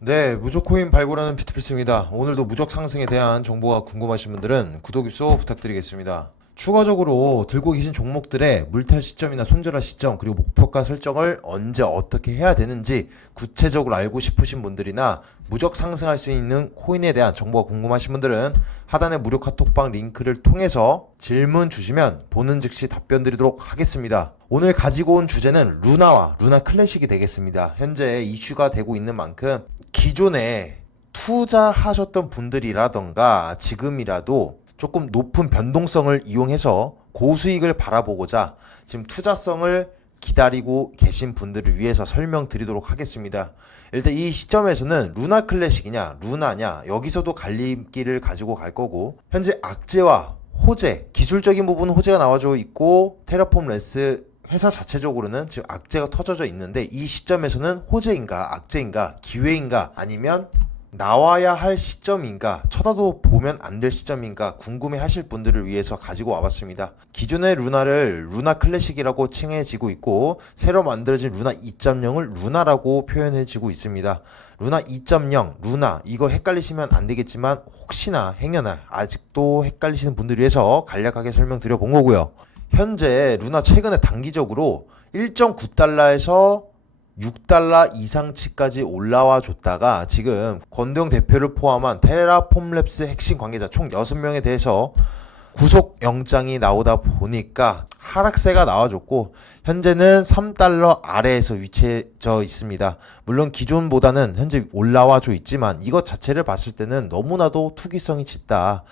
네, 무조코인 발굴하는 비트필스입니다. 오늘도 무적 상승에 대한 정보가 궁금하신 분들은 구독 입소 부탁드리겠습니다. 추가적으로 들고 계신 종목들의 물탈 시점이나 손절할 시점 그리고 목표가 설정을 언제 어떻게 해야 되는지 구체적으로 알고 싶으신 분들이나 무적 상승할 수 있는 코인에 대한 정보가 궁금하신 분들은 하단의 무료 카톡방 링크를 통해서 질문 주시면 보는 즉시 답변 드리도록 하겠습니다. 오늘 가지고 온 주제는 루나와 루나 클래식이 되겠습니다. 현재 이슈가 되고 있는 만큼 기존에 투자하셨던 분들이라던가 지금이라도 조금 높은 변동성을 이용해서 고수익을 바라보고자 지금 투자성을 기다리고 계신 분들을 위해서 설명드리도록 하겠습니다. 일단 이 시점에서는 루나 클래식이냐 루나냐 여기서도 갈림길을 가지고 갈 거고, 현재 악재와 호재, 기술적인 부분은 호재가 나와져 있고 테라폼 레스 회사 자체적으로는 지금 악재가 터져져 있는데, 이 시점에서는 호재인가 악재인가 기회인가 아니면 나와야 할 시점인가 쳐다도 보면 안 될 시점인가 궁금해 하실 분들을 위해서 가지고 와봤습니다. 기존의 루나를 루나 클래식이라고 칭해지고 있고, 새로 만들어진 루나 2.0을 루나라고 표현해지고 있습니다. 루나 2.0, 루나 이걸 헷갈리시면 안 되겠지만 혹시나 행여나 아직도 헷갈리시는 분들을 위해서 간략하게 설명드려 본 거고요. 현재 루나 최근에 단기적으로 1.9달러에서 6달러 이상치까지 올라와 줬다가 지금 권도영 대표를 포함한 테라폼랩스 핵심 관계자 총 6명에 대해서 구속영장이 나오다 보니까 하락세가 나와줬고, 현재는 3달러 아래에서 위치해져 있습니다. 물론 기존보다는 현재 올라와 줘 있지만 이것 자체를 봤을 때는 너무나도 투기성이 짙다.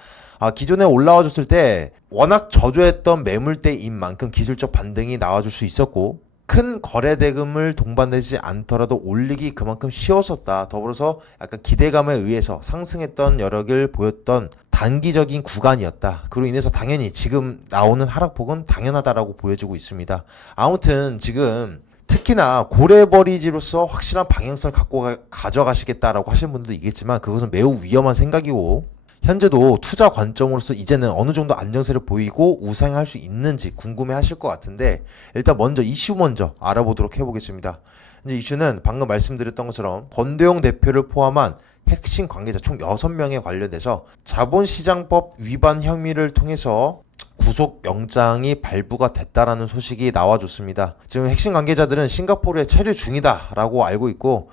기존에 올라와 줬을 때 워낙 저조했던 매물대인 만큼 기술적 반등이 나와줄 수 있었고, 큰 거래 대금을 동반되지 않더라도 올리기 그만큼 쉬웠었다. 더불어서 약간 기대감에 의해서 상승했던 여력을 보였던 단기적인 구간이었다. 그로 인해서 당연히 지금 나오는 하락폭은 당연하다라고 보여지고 있습니다. 아무튼 지금 특히나 고래버리지로서 확실한 방향성을 갖고 가져가시겠다라고 하시는 분들도 있겠지만 그것은 매우 위험한 생각이고, 현재도 투자 관점으로서 이제는 어느 정도 안정세를 보이고 우상할 수 있는지 궁금해 하실 것 같은데, 일단 먼저 이슈 먼저 알아보도록 해보겠습니다. 이제 이슈는 방금 말씀드렸던 것처럼 권도영 대표를 포함한 핵심 관계자 총 6명에 관련돼서 자본시장법 위반 혐의를 통해서 구속영장이 발부가 됐다라는 소식이 나와줬습니다. 지금 핵심 관계자들은 싱가포르에 체류 중이다라고 알고 있고,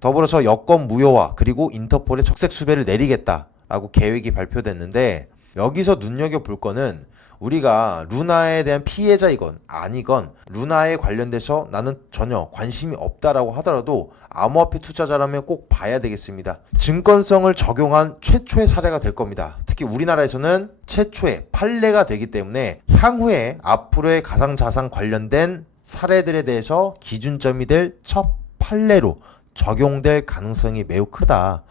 더불어서 여권 무효화 그리고 인터폴에 적색 수배를 내리겠다 라고 계획이 발표됐는데, 여기서 눈여겨볼 거는 우리가 루나에 대한 피해자이건 아니건 루나에 관련돼서 나는 전혀 관심이 없다라고 하더라도 암호화폐 투자자라면 꼭 봐야 되겠습니다. 증권성을 적용한 최초의 사례가 될 겁니다. 특히 우리나라에서는 최초의 판례가 되기 때문에 향후에 앞으로의 가상자산 관련된 사례들에 대해서 기준점이 될 첫 판례로 적용될 가능성이 매우 크다.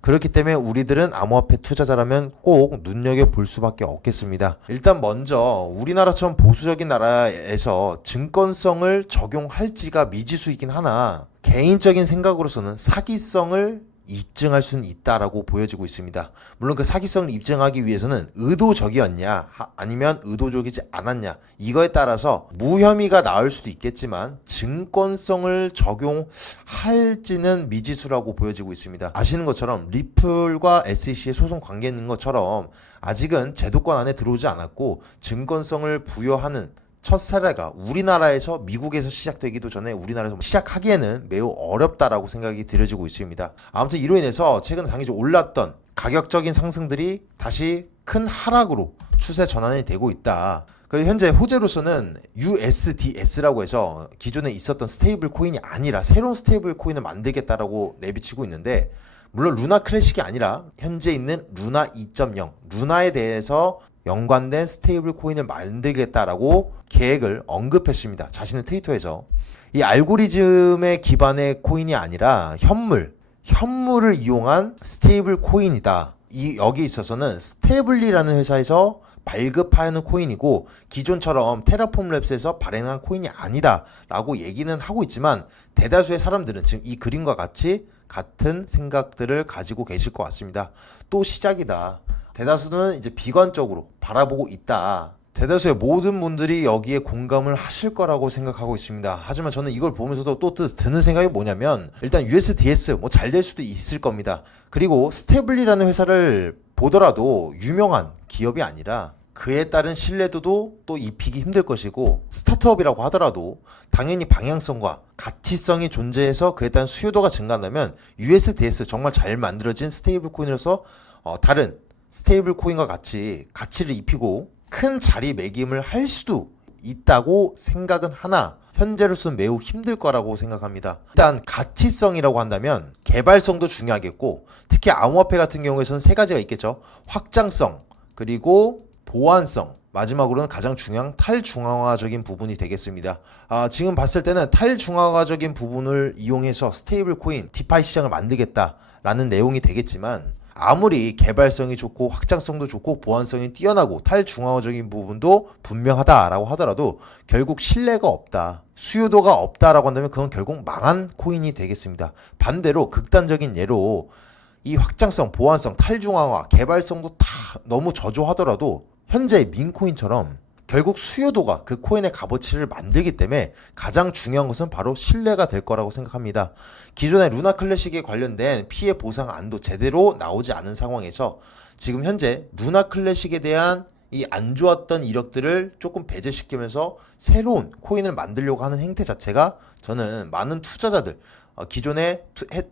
그렇기 때문에 우리들은 암호화폐 투자자라면 꼭 눈여겨볼 수밖에 없겠습니다. 일단 먼저 우리나라처럼 보수적인 나라에서 증권성을 적용할지가 미지수이긴 하나, 개인적인 생각으로서는 사기성을 입증할 수는 있다라고 보여지고 있습니다. 물론 그 사기성을 입증하기 위해서는 의도적이었냐 아니면 의도적이지 않았냐 이거에 따라서 무혐의가 나올 수도 있겠지만 증권성을 적용할지는 미지수라고 보여지고 있습니다. 아시는 것처럼 리플과 SEC의 소송 관계 있는 것처럼 아직은 제도권 안에 들어오지 않았고, 증권성을 부여하는 첫 사례가 우리나라에서 미국에서 시작되기도 전에 우리나라에서 시작하기에는 매우 어렵다라고 생각이 들어지고 있습니다. 아무튼 이로 인해서 최근 단기적으로 올랐던 가격적인 상승들이 다시 큰 하락으로 추세 전환이 되고 있다. 그리고 현재 호재로서는 USDS라고 해서 기존에 있었던 스테이블 코인이 아니라 새로운 스테이블 코인을 만들겠다라고 내비치고 있는데, 물론 루나 클래식이 아니라 현재 있는 루나 2.0 루나에 대해서 연관된 스테이블 코인을 만들겠다라고 계획을 언급했습니다. 자신의 트위터에서. 이 알고리즘의 기반의 코인이 아니라 현물을 이용한 스테이블 코인이다. 여기 있어서는 스테블리라는 회사에서 발급하는 코인이고, 기존처럼 테라폼랩스에서 발행한 코인이 아니다 라고 얘기는 하고 있지만, 대다수의 사람들은 지금 이 그림과 같은 생각들을 가지고 계실 것 같습니다. 또 시작이다. 대다수는 이제 비관적으로 바라보고 있다. 대다수의 모든 분들이 여기에 공감을 하실 거라고 생각하고 있습니다. 하지만 저는 이걸 보면서도 또 드는 생각이 뭐냐면, 일단 USDS 뭐 잘 될 수도 있을 겁니다. 그리고 스테블리라는 회사를 보더라도 유명한 기업이 아니라 그에 따른 신뢰도도 또 입히기 힘들 것이고, 스타트업이라고 하더라도 당연히 방향성과 가치성이 존재해서 그에 따른 수요도가 증가한다면 USDS 정말 잘 만들어진 스테이블 코인으로서 다른 스테이블 코인과 같이 가치를 입히고 큰 자리매김을 할 수도 있다고 생각은 하나, 현재로서는 매우 힘들 거라고 생각합니다. 일단 가치성이라고 한다면 개발성도 중요하겠고, 특히 암호화폐 같은 경우에서는 세 가지가 있겠죠. 확장성, 그리고 보안성, 마지막으로는 가장 중요한 탈중앙화적인 부분이 되겠습니다. 지금 봤을 때는 탈중앙화적인 부분을 이용해서 스테이블 코인, 디파이 시장을 만들겠다라는 내용이 되겠지만, 아무리 개발성이 좋고 확장성도 좋고 보안성이 뛰어나고 탈중앙화적인 부분도 분명하다라고 하더라도 결국 신뢰가 없다, 수요도가 없다라고 한다면 그건 결국 망한 코인이 되겠습니다. 반대로 극단적인 예로 이 확장성, 보안성, 탈중앙화, 개발성도 다 너무 저조하더라도 현재 민코인처럼 결국 수요도가 그 코인의 값어치를 만들기 때문에 가장 중요한 것은 바로 신뢰가 될 거라고 생각합니다. 기존의 루나 클래식에 관련된 피해 보상 안도 제대로 나오지 않은 상황에서 지금 현재 루나 클래식에 대한 이 안 좋았던 이력들을 조금 배제시키면서 새로운 코인을 만들려고 하는 행태 자체가 저는 많은 투자자들, 기존에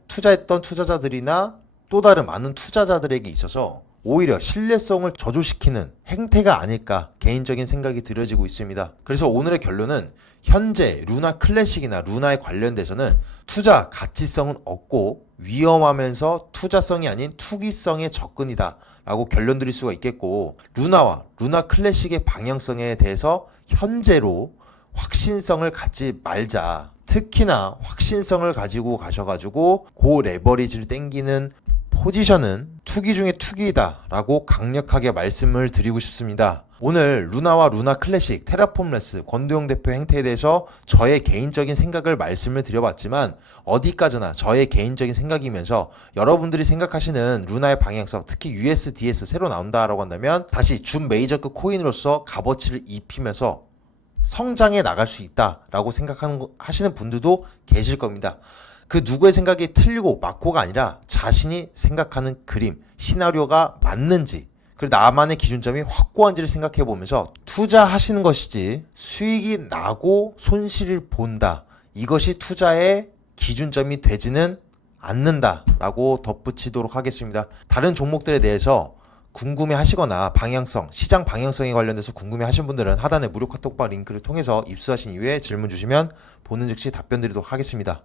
투자했던 투자자들이나 또 다른 많은 투자자들에게 있어서 오히려 신뢰성을 저조시키는 행태가 아닐까 개인적인 생각이 들어지고 있습니다. 그래서 오늘의 결론은 현재 루나 클래식이나 루나에 관련돼서는 투자 가치성은 없고 위험하면서 투자성이 아닌 투기성의 접근이다 라고 결론 드릴 수가 있겠고, 루나와 루나 클래식의 방향성에 대해서 현재로 확신성을 갖지 말자. 특히나 확신성을 가지고 가셔가지고 고 레버리지를 땡기는 포지션은 투기 중에 투기이다 라고 강력하게 말씀을 드리고 싶습니다. 오늘 루나와 루나 클래식, 테라폼레스, 권도영 대표 행태에 대해서 저의 개인적인 생각을 말씀을 드려봤지만, 어디까지나 저의 개인적인 생각이면서 여러분들이 생각하시는 루나의 방향성, 특히 USDS 새로 나온다라고 한다면 다시 준 메이저급 코인으로서 값어치를 입히면서 성장해 나갈 수 있다라고 하시는 분들도 계실 겁니다. 그 누구의 생각이 틀리고 맞고가 아니라 자신이 생각하는 그림, 시나리오가 맞는지, 그리고 나만의 기준점이 확고한지를 생각해 보면서 투자하시는 것이지 수익이 나고 손실을 본다, 이것이 투자의 기준점이 되지는 않는다라고 덧붙이도록 하겠습니다. 다른 종목들에 대해서 궁금해 하시거나 방향성, 시장 방향성에 관련돼서 궁금해 하신 분들은 하단에 무료 카톡방 링크를 통해서 입수하신 이후에 질문 주시면 보는 즉시 답변 드리도록 하겠습니다.